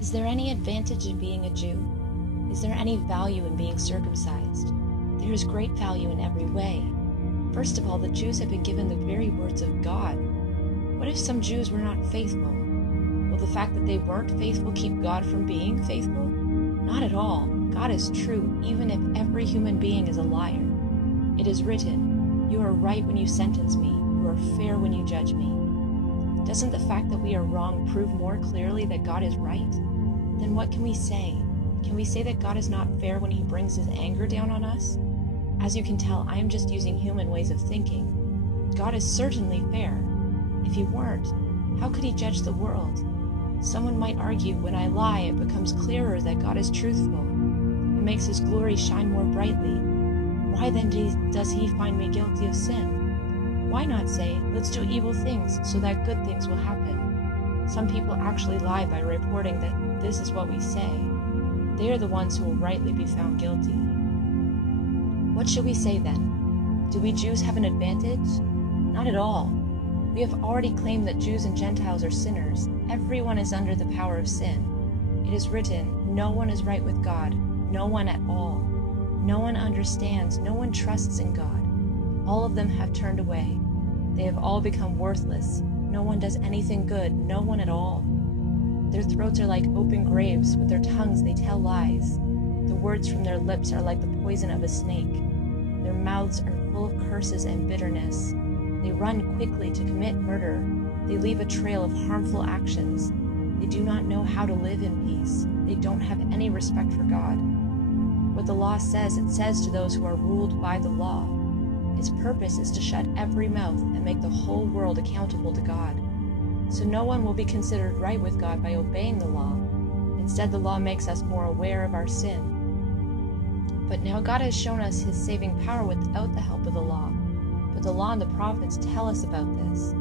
Is there any advantage in being a Jew? Is there any value in being circumcised? There is great value in every way. First of all, the Jews have been given the very words of God. What if some Jews were not faithful? Will the fact that they weren't faithful keep God from being faithful? Not at all. God is true, even if every human being is a liar. It is written, "You are right when you sentence me. You are fair when you judge me." Doesn't the fact that we are wrong prove more clearly that God is right? Then what can we say? Can we say that God is not fair when he brings his anger down on us? As you can tell, I am just using human ways of thinking. God is certainly fair. If he weren't, how could he judge the world? Someone might argue, when I lie, it becomes clearer that God is truthful. It makes his glory shine more brightly. Why then does he find me guilty of sin? Why not say, let's do evil things so that good things will happen? Some people actually lie by reporting that this is what we say. They are the ones who will rightly be found guilty. What should we say then? Do we Jews have an advantage? Not at all. We have already claimed that Jews and Gentiles are sinners. Everyone is under the power of sin. It is written, no one is right with God, no one at all. No one understands, no one trusts in God. All of them have turned away. They have all become worthless. No one does anything good, no one at all. Their throats are like open graves, with their tongues they tell lies. The words from their lips are like the poison of a snake. Their mouths are full of curses and bitterness. They run quickly to commit murder. They leave a trail of harmful actions. They do not know how to live in peace. They don't have any respect for God. What the law says, it says to those who are ruled by the law. Its purpose is to shut every mouth and make the whole world accountable to God. So no one will be considered right with God by obeying the law. Instead, the law makes us more aware of our sin. But now God has shown us his saving power without the help of the law. But the law and the prophets tell us about this.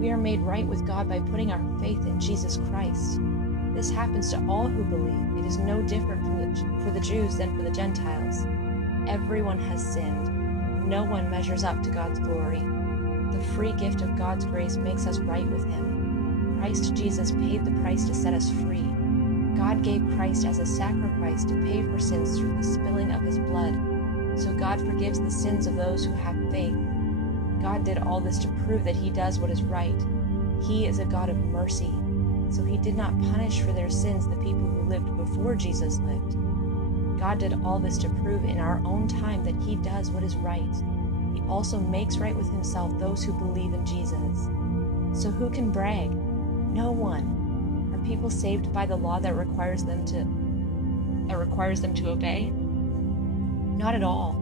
We are made right with God by putting our faith in Jesus Christ. This happens to all who believe. It is no different for the Jews than for the Gentiles. Everyone has sinned. No one measures up to God's glory. The free gift of God's grace makes us right with him. Christ Jesus paid the price to set us free. God gave Christ as a sacrifice to pay for sins through the spilling of his blood. So God forgives the sins of those who have faith. God did all this to prove that he does what is right. He is a God of mercy. So he did not punish for their sins the people who lived before Jesus lived. God did all this to prove in our own time that he does what is right. He also makes right with himself those who believe in Jesus. So who can brag? No one. Are people saved by the law that requires them to obey? Not at all.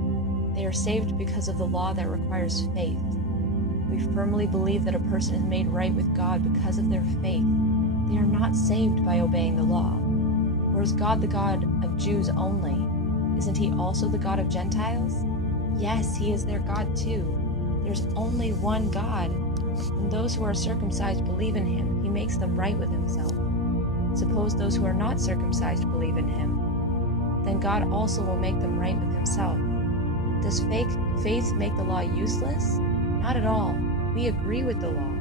They are saved because of the law that requires faith. We firmly believe that a person is made right with God because of their faith. They are not saved by obeying the law. Or is God the God of Jews only? Isn't he also the God of Gentiles? Yes, he is their God too. There's only one God. When those who are circumcised believe in him, he makes them right with himself. Suppose those who are not circumcised believe in him. Then God also will make them right with himself. Does faith make the law useless? Not at all. We agree with the law.